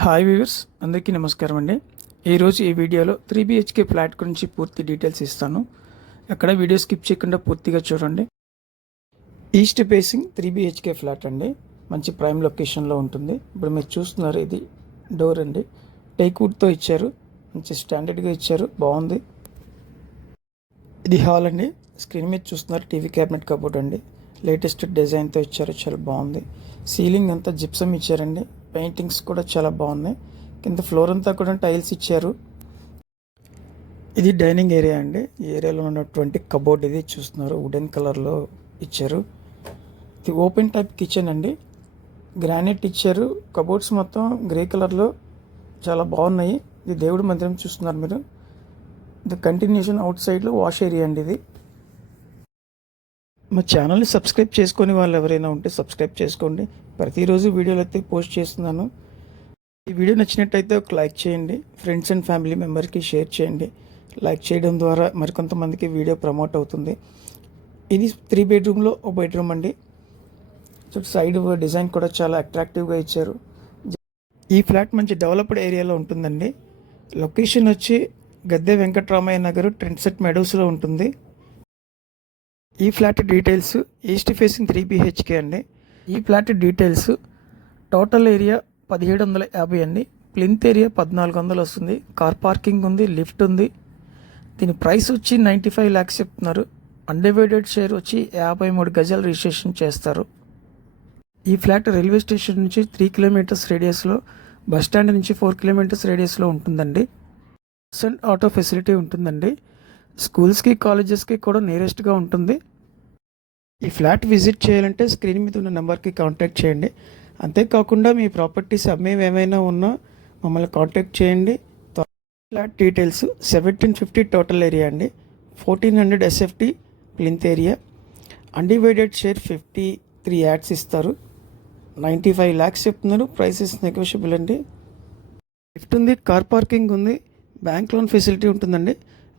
Hi viewers, అందరికీ నమస్కారం అండి. ఈరోజు ఈ వీడియోలో 3BHK ఫ్లాట్ గురించి పూర్తి డీటెయిల్స్ ఇస్తాను. ఎక్కడ వీడియో స్కిప్ చేయకుండా పూర్తిగా చూడండి. ఈస్ట్ ఫేసింగ్ 3BHK ఫ్లాట్ అండి. మంచి ప్రైమ్ లొకేషన్లో ఉంటుంది. ఇప్పుడు మీరు చూస్తున్నారు, ఇది డోర్ అండి. టేక్వుడ్తో ఇచ్చారు, మంచి స్టాండర్డ్గా ఇచ్చారు, బాగుంది. ఇది హాల్ అండి. స్క్రీన్ మీద చూస్తున్నారు, టీవీ క్యాబినెట్ కబోర్డ్ అండి. లేటెస్ట్ డిజైన్తో ఇచ్చారు, చాలా బాగుంది. సీలింగ్ అంతా జిప్సమ్ ఇచ్చారండి. పెయింటింగ్స్ కూడా చాలా బాగున్నాయి. కింద ఫ్లోర్ అంతా కూడా టైల్స్ ఇచ్చారు. ఇది డైనింగ్ ఏరియా అండి. ఈ ఏరియాలో ఉన్నటువంటి కబోర్డ్ ఇది చూస్తున్నారు, వుడెన్ కలర్లో ఇచ్చారు. ఇది ఓపెన్ టైప్ కిచెన్ అండి. గ్రానైట్ ఇచ్చారు. కబోర్డ్స్ మొత్తం గ్రే కలర్లో చాలా బాగున్నాయి. ఇది దేవుడి మందిరం చూస్తున్నారు మీరు. ఇది కంటిన్యూషన్ అవుట్ సైడ్లో వాష్ ఏరియా అండి. ఇది మా ఛానల్ని సబ్స్క్రైబ్ చేసుకొని వాళ్ళు ఎవరైనా ఉంటే సబ్స్క్రైబ్ చేసుకోండి. ప్రతిరోజు వీడియోలు అయితే పోస్ట్ చేస్తున్నాను. ఈ వీడియో నచ్చినట్టయితే ఒక లైక్ చేయండి. ఫ్రెండ్స్ అండ్ ఫ్యామిలీ మెంబర్కి షేర్ చేయండి. లైక్ చేయడం ద్వారా మరికొంతమందికి వీడియో ప్రమోట్ అవుతుంది. ఇది 3 బెడ్రూమ్లో ఒక బెడ్రూమ్ అండి. సైడ్ డిజైన్ కూడా చాలా అట్రాక్టివ్గా ఇచ్చారు. ఈ ఫ్లాట్ మంచి డెవలప్డ్ ఏరియాలో ఉంటుందండి. లొకేషన్ వచ్చి గద్దె వెంకటరామయ్య నగర్ ట్రెండ్సెట్ మెడోస్లో ఉంటుంది. ఈ flat details east facing 3BHK అండి. ఈ ఫ్లాట్ డీటెయిల్స్ టోటల్ ఏరియా 1750 అండి. ప్లింత్ ఏరియా 1400 వస్తుంది. కార్ పార్కింగ్ ఉంది, లిఫ్ట్ ఉంది. దీని ప్రైస్ వచ్చి 95 lakhs చెప్తున్నారు. అన్డివైడెడ్ షేర్ వచ్చి 53 గజాలు రిజిస్ట్రేషన్ చేస్తారు. ఈ ఫ్లాట్ రైల్వే స్టేషన్ నుంచి 3 kilometers రేడియస్లో, బస్ స్టాండ్ నుంచి 4 kilometers రేడియస్లో ఉంటుందండి. ఆటో ఫెసిలిటీ ఉంటుందండి. స్కూల్స్కి కాలేజెస్కి కూడా నియరెస్ట్గా ఉంటుంది. ఈ ఫ్లాట్ విజిట్ చేయాలంటే స్క్రీన్ మీద ఉన్న నెంబర్కి కాంటాక్ట్ చేయండి. అంతేకాకుండా మీ ప్రాపర్టీస్ అమ్మేవి ఏమైనా ఉన్నా మమ్మల్ని కాంటాక్ట్ చేయండి. ఫ్లాట్ డీటెయిల్స్ 1750 టోటల్ ఏరియా అండి. 1400 SFT plinth area. Undivided share 53 ads ఇస్తారు. 95 lakhs చెప్తున్నారు. ప్రైసెస్ నెగోషియబుల్ అండి. లిఫ్ట్ ఉంది, కార్ పార్కింగ్ ఉంది, బ్యాంక్ లోన్ ఫెసిలిటీ ఉంటుందండి.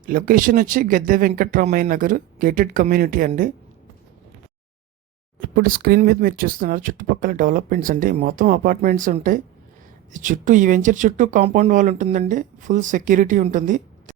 లొకేషన్ వచ్చి గద్దె వెంకటరామయ్య నగర్ గేటెడ్ కమ్యూనిటీ అండి. ఇప్పుడు స్క్రీన్ మీద మీరు చూస్తున్నారు చుట్టుపక్కల డెవలప్మెంట్స్ అండి. మొత్తం అపార్ట్మెంట్స్ ఉంటాయి. చుట్టూ ఈ వెంచర్ చుట్టూ కాంపౌండ్ వాల్ ఉంటుందండి. ఫుల్ సెక్యూరిటీ ఉంటుంది.